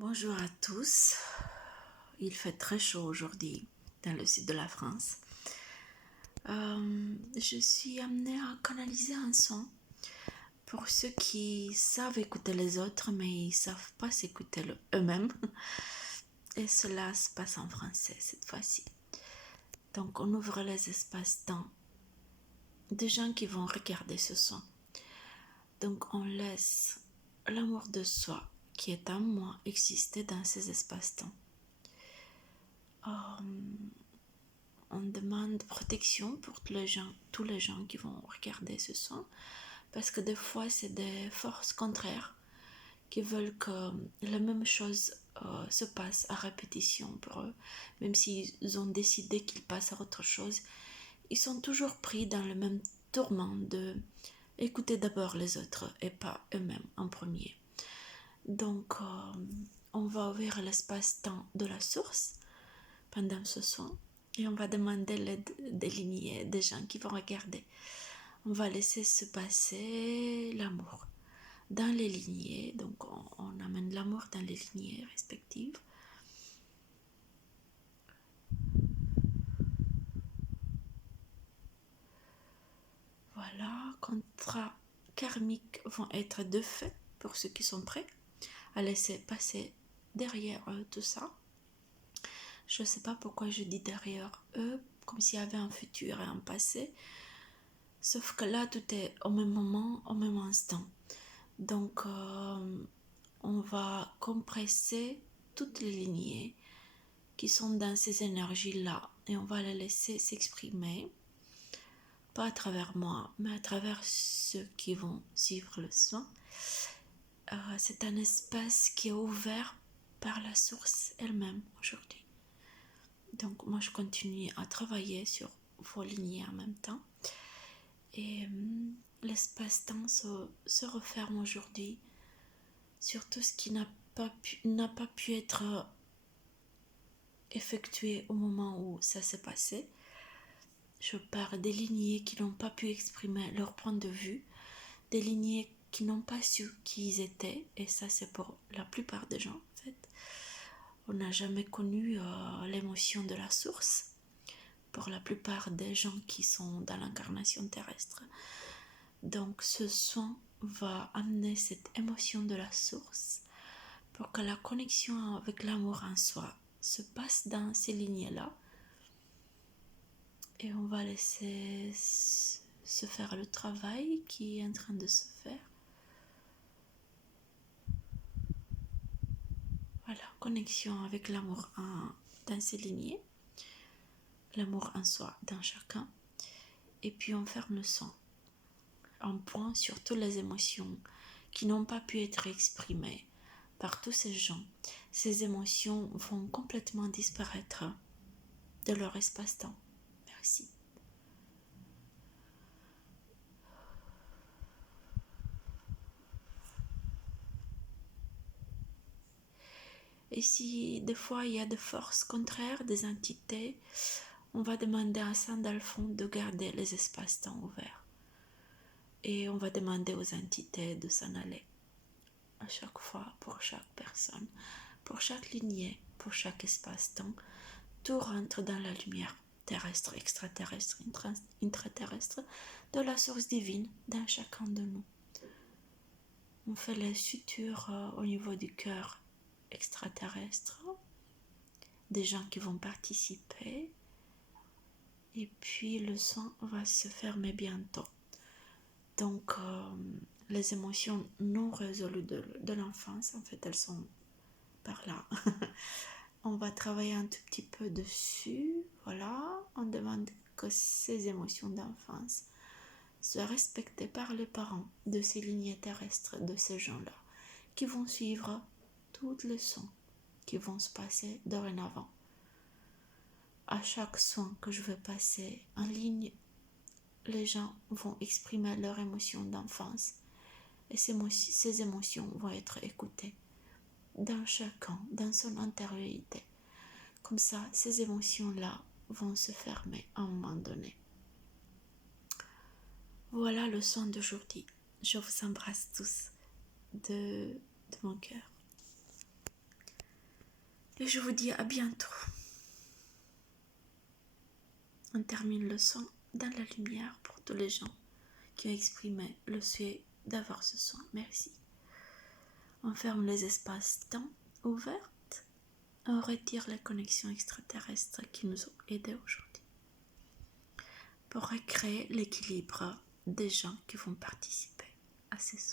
Bonjour à tous, il fait très chaud aujourd'hui dans le sud de la France. Je suis amenée à canaliser un son pour ceux qui savent écouter les autres mais ils ne savent pas s'écouter eux-mêmes. Et cela se passe en français cette fois-ci. Donc on ouvre les espaces-temps des gens qui vont regarder ce son. Donc on laisse l'amour de soi qui est en moi exister dans ces espaces-temps. On demande protection pour tous les gens qui vont regarder ce son, parce que des fois c'est des forces contraires qui veulent que la même chose se passe à répétition pour eux, même s'ils ont décidé qu'ils passent à autre chose, ils sont toujours pris dans le même tourment de écouter d'abord les autres et pas eux-mêmes en premier. Donc on va ouvrir l'espace-temps de la source pendant ce son. Et on va demander l'aide des lignées, des gens qui vont regarder. On va laisser se passer l'amour dans les lignées. Donc on amène l'amour dans les lignées respectives. Voilà, contrats karmiques vont être de fait pour ceux qui sont prêts à laisser passer derrière eux tout ça. Je ne sais pas pourquoi je dis derrière eux, comme s'il y avait un futur et un passé. Sauf que là, tout est au même moment, au même instant. Donc, on va compresser toutes les lignées qui sont dans ces énergies-là et on va les laisser s'exprimer, pas à travers moi, mais à travers ceux qui vont suivre le son. C'est un espace qui est ouvert par la source elle-même aujourd'hui. Donc, moi, je continue à travailler sur vos lignées en même temps. Et l'espace-temps se referme aujourd'hui sur tout ce qui n'a pas pu être effectué au moment où ça s'est passé. Je parle des lignées qui n'ont pas pu exprimer leur point de vue, des lignées qui n'ont pas su qui ils étaient, et ça c'est pour la plupart des gens en fait. On n'a jamais connu l'émotion de la source pour la plupart des gens qui sont dans l'incarnation terrestre. Donc ce son va amener cette émotion de la source pour que la connexion avec l'amour en soi se passe dans ces lignées-là. Et on va laisser se faire le travail qui est en train de se faire. Voilà, connexion avec l'amour dans ces lignées, l'amour en soi dans chacun. Et puis on ferme le son. On point sur toutes les émotions qui n'ont pas pu être exprimées par tous ces gens. Ces émotions vont complètement disparaître de leur espace-temps. Merci. Et si des fois il y a des forces contraires, des entités, on va demander à Saint-Alphon de garder les espaces-temps ouverts. Et on va demander aux entités de s'en aller. À chaque fois, pour chaque personne, pour chaque lignée, pour chaque espace-temps, tout rentre dans la lumière terrestre, extraterrestre, intraterrestre, de la source divine dans chacun de nous. On fait les sutures au niveau du cœur extraterrestre, des gens qui vont participer, et puis le son va se fermer bientôt. Donc les émotions non résolues de l'enfance, en fait elles sont par là. On va travailler un tout petit peu dessus, voilà. On demande que ces émotions d'enfance soient respectées par les parents de ces lignées terrestres, de ces gens-là, qui vont suivre toutes les sons qui vont se passer dorénavant. À chaque son que je vais passer en ligne, les gens vont exprimer leurs émotions d'enfance et ces émotions vont être écoutées dans chacun, dans son intériorité. Comme ça, ces émotions-là vont se fermer à un moment donné. Voilà le son d'aujourd'hui. Je vous embrasse tous de mon cœur. Et je vous dis à bientôt. On termine le son dans la lumière pour tous les gens qui ont exprimé le souhait d'avoir ce son. Merci. On ferme les espaces-temps ouverts. On retire les connexions extraterrestres qui nous ont aidés aujourd'hui pour recréer l'équilibre des gens qui vont participer à ces sons.